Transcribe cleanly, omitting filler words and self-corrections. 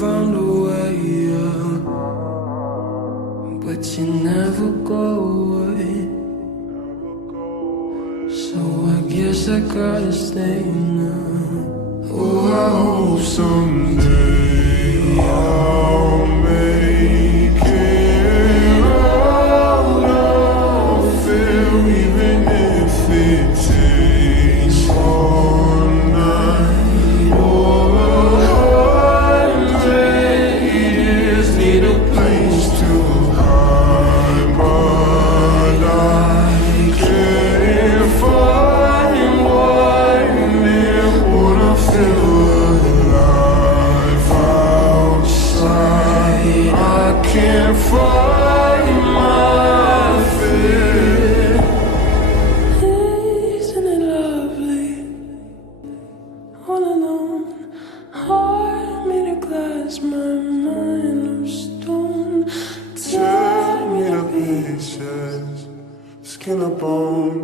found a way, yeah. But you never go away. So I guess I gotta stay now. Oh, I hope someday I'll make it out of here, even if it takes all night or 100 years. Need a place to hide, but I can't find one that wanna feel alive outside. I can't find my fear. Isn't it lovely? All alone, heart made of glass, my mind of stone. Tear me to pieces, skin and bone.